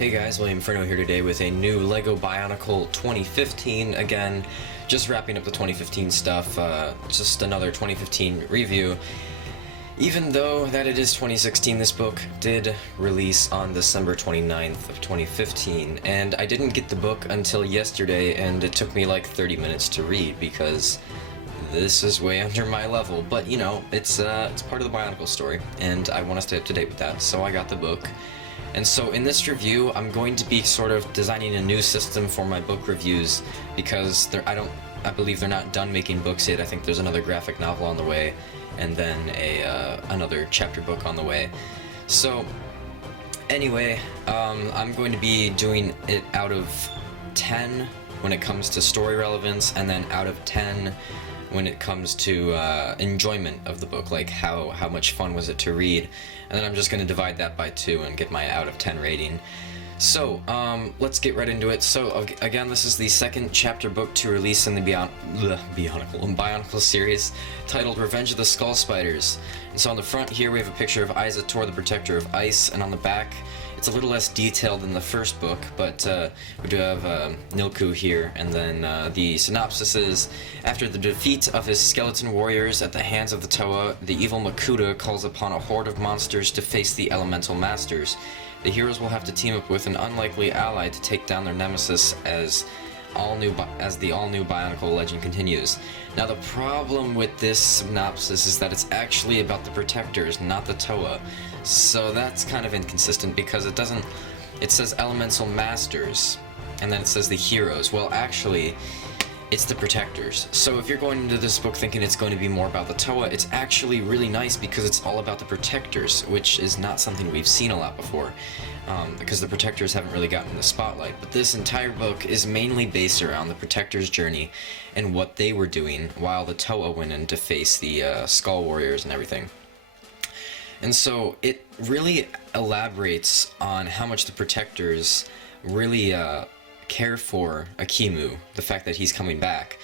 Hey guys, William Furno here today with a new LEGO Bionicle 2015. Again, just wrapping up the 2015 stuff, just another 2015 review. Even though that it is 2016, this book did release on December 29th of 2015, and I didn't get the book until yesterday, and it took me like 30 minutes to read because this is way under my level. But you know, it's part of the Bionicle story, and I want to stay up to date with that, so I got the book. And so in this review, I'm going to be sort of designing a new system for my book reviews because I believe they're not done making books yet. I think there's another graphic novel on the way, and then another chapter book on the way. So anyway, I'm going to be doing it out of 10 when it comes to story relevance, and then out of 10 when it comes to enjoyment of the book, like how much fun was it to read, and then I'm just going to divide that by 2 and get my out of 10 rating. So let's get right into it. So again, this is the second chapter book to release in the Bionicle series, titled Revenge of the Skull Spiders. And so on the front here we have a picture of Izator, the Protector of Ice, and on the back it's a little less detailed than the first book, but we do have Nilku here, and then the synopsis is: after the defeat of his skeleton warriors at the hands of the Toa, the evil Makuta calls upon a horde of monsters to face the elemental masters. The heroes will have to team up with an unlikely ally to take down their nemesis as the all-new Bionicle legend continues. Now the problem with this synopsis is that it's actually about the Protectors, not the Toa. So that's kind of inconsistent because it says elemental masters, and then it says the heroes. Well, actually, it's the Protectors. So if you're going into this book thinking it's going to be more about the Toa, it's actually really nice because it's all about the Protectors, which is not something we've seen a lot before, because the Protectors haven't really gotten the spotlight. But this entire book is mainly based around the Protectors' journey and what they were doing while the Toa went in to face the Skull Warriors and everything. And so it really elaborates on how much the Protectors really care for Akimu, the fact that he's coming back.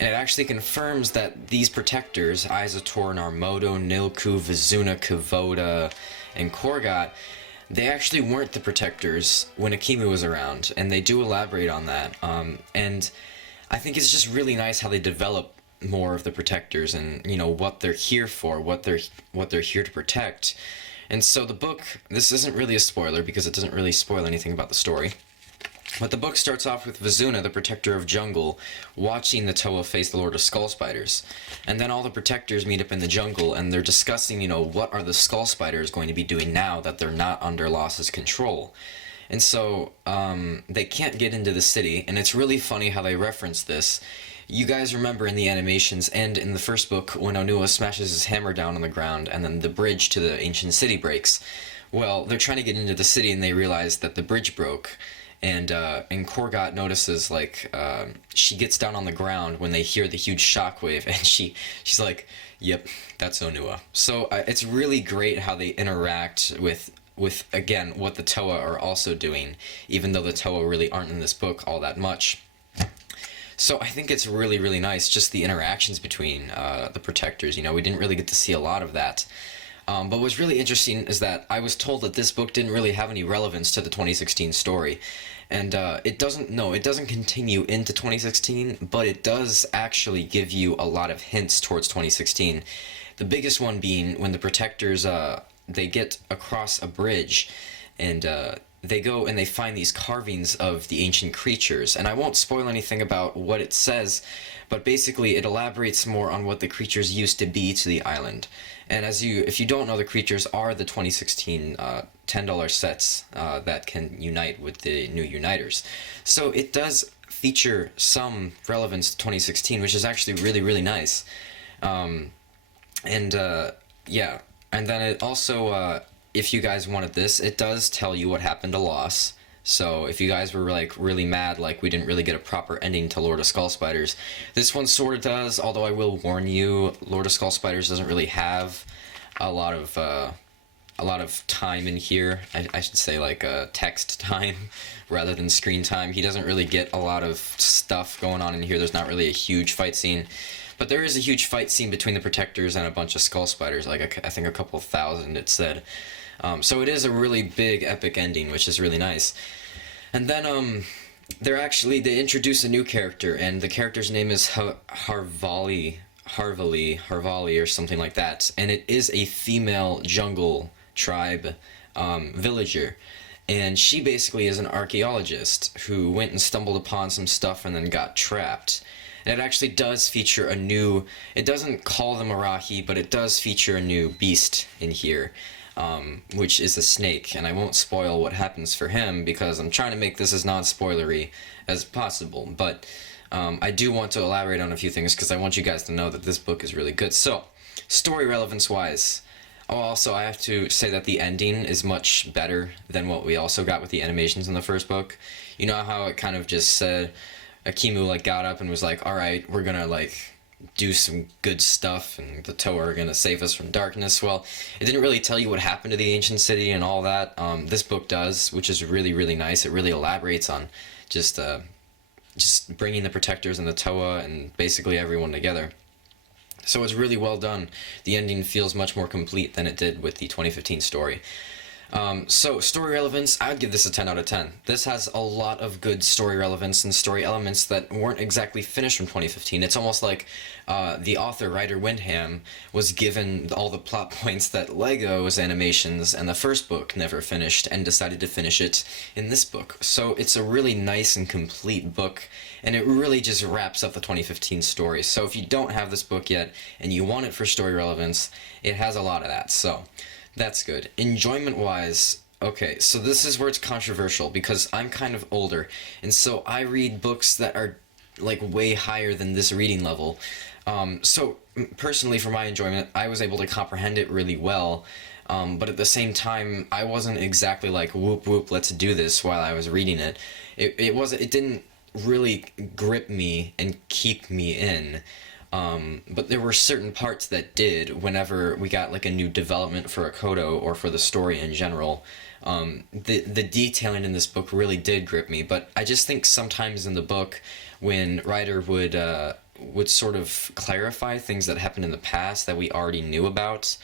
And it actually confirms that these Protectors, Izator, Narmodo, Nilku, Vizuna, Kavoda, and Korgot, they actually weren't the Protectors when Akimu was around, and they do elaborate on that. And I think it's just really nice how they develop more of the Protectors and, you know, what they're here for, what they're here to protect. And so the book, this isn't really a spoiler because it doesn't really spoil anything about the story. But the book starts off with Vizuna, the Protector of Jungle, watching the Toa face the Lord of Skull Spiders. And then all the Protectors meet up in the jungle, and they're discussing, you know, what are the Skull Spiders going to be doing now that they're not under Loss's control. And so they can't get into the city, and it's really funny how they reference this. You guys remember in the animations and in the first book when Onua smashes his hammer down on the ground and then the bridge to the ancient city breaks. Well, they're trying to get into the city and they realize that the bridge broke. And Korgot notices, like, she gets down on the ground when they hear the huge shockwave, and she's like, yep, that's Onua. So it's really great how they interact with again, what the Toa are also doing, even though the Toa really aren't in this book all that much. So I think it's really, really nice, just the interactions between the Protectors. You know, we didn't really get to see a lot of that. But what's really interesting is that I was told that this book didn't really have any relevance to the 2016 story. And it doesn't continue into 2016, but it does actually give you a lot of hints towards 2016. The biggest one being when the Protectors, they get across a bridge, and they go and they find these carvings of the ancient creatures. And I won't spoil anything about what it says, but basically it elaborates more on what the creatures used to be to the island. And if you don't know, the creatures are the 2016 $10 sets that can unite with the new Uniters. So it does feature some relevance to 2016, which is actually really, really nice. Yeah, and then it also, if you guys wanted this, it does tell you what happened to Loss. So if you guys were like really mad, like we didn't really get a proper ending to Lord of Skull Spiders, this one sort of does, although I will warn you, Lord of Skull Spiders doesn't really have a lot of time in here. I should say like text time rather than screen time. He doesn't really get a lot of stuff going on in here. There's not really a huge fight scene. But there is a huge fight scene between the Protectors and a bunch of Skull Spiders, like I think a couple thousand, it said. So it is a really big, epic ending, which is really nice. And then they introduce a new character, and the character's name is Harvali, or something like that, and it is a female jungle tribe villager. And she basically is an archaeologist who went and stumbled upon some stuff and then got trapped. And it actually does feature a new, it doesn't call them Arahi, but it does feature a new beast in here, which is a snake. And I won't spoil what happens for him because I'm trying to make this as non-spoilery as possible. But I do want to elaborate on a few things because I want you guys to know that this book is really good. So, story relevance-wise, also, I have to say that the ending is much better than what we also got with the animations in the first book. You know how it kind of just said Akimu like got up and was like, "All right, we're gonna like do some good stuff, and the Toa are gonna save us from darkness." Well, it didn't really tell you what happened to the ancient city and all that. This book does, which is really, really nice. It really elaborates on just bringing the protectors and the Toa and basically everyone together. So it's really well done. The ending feels much more complete than it did with the 2015 story. So, story relevance, I would give this a 10 out of 10. This has a lot of good story relevance and story elements that weren't exactly finished from 2015. It's almost like the author, Ryder Windham, was given all the plot points that Lego's animations and the first book never finished and decided to finish it in this book. So it's a really nice and complete book, and it really just wraps up the 2015 story. So if you don't have this book yet and you want it for story relevance, it has a lot of that. So that's good. Enjoyment-wise, okay, so this is where it's controversial because I'm kind of older, and so I read books that are like way higher than this reading level. So personally, for my enjoyment, I was able to comprehend it really well, but at the same time, I wasn't exactly like whoop whoop, let's do this while I was reading it. It didn't really grip me and keep me in. But there were certain parts that did whenever we got like a new development for Akodo or for the story in general. The detailing in this book really did grip me, but I just think sometimes in the book when Ryder would sort of clarify things that happened in the past that we already knew about,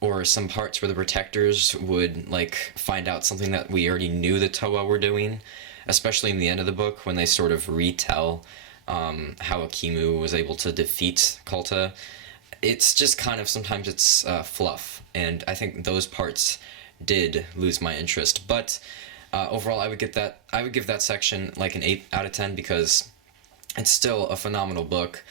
or some parts where the protectors would like find out something that we already knew the Toa were doing, especially in the end of the book when they sort of retell how Akimu was able to defeat Kolta. It's just kind of, sometimes it's fluff, and I think those parts did lose my interest. But overall, I would give that section like an 8 out of 10 because it's still a phenomenal book.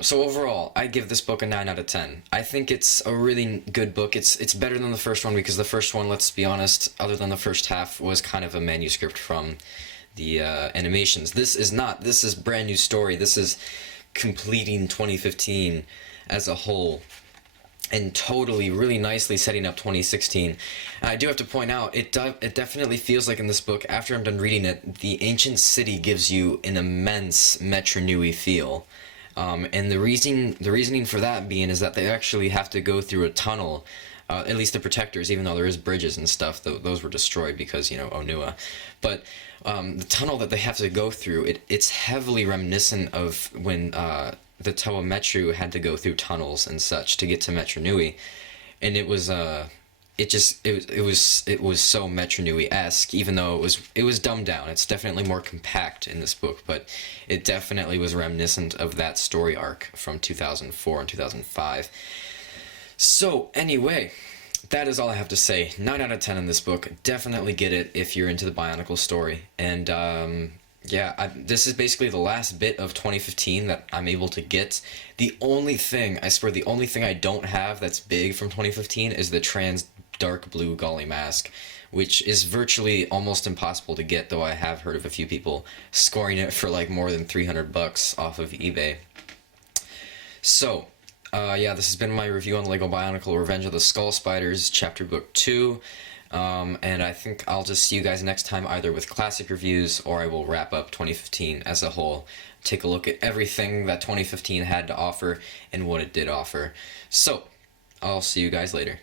So overall, I give this book a 9 out of 10. I think it's a really good book. It's better than the first one because the first one, let's be honest, other than the first half, was kind of a manuscript from the animations. This is not. This is brand new story. This is completing 2015 as a whole and totally really nicely setting up 2016. And I do have to point out, it definitely feels like in this book, after I'm done reading it, the ancient city gives you an immense Metro Nui feel. And the reasoning for that being is that they actually have to go through a tunnel, at least the protectors, even though there is bridges and stuff, those were destroyed because, Onua. But the tunnel that they have to go through, it's heavily reminiscent of when the Toa Metru had to go through tunnels and such to get to Metro Nui, and it was so Metro Nui-esque, even though it was dumbed down. It's definitely more compact in this book, but it definitely was reminiscent of that story arc from 2004 and 2005. So anyway, that is all I have to say. 9 out of 10 in this book. Definitely get it if you're into the Bionicle story. And this is basically the last bit of 2015 that I'm able to get. The only thing I don't have that's big from 2015 is the trans dark blue Golly mask, which is virtually almost impossible to get, though I have heard of a few people scoring it for like more than $300 off of eBay. So, this has been my review on LEGO Bionicle Revenge of the Skull Spiders, Chapter Book 2. And I think I'll just see you guys next time, either with classic reviews or I will wrap up 2015 as a whole. Take a look at everything that 2015 had to offer and what it did offer. So, I'll see you guys later.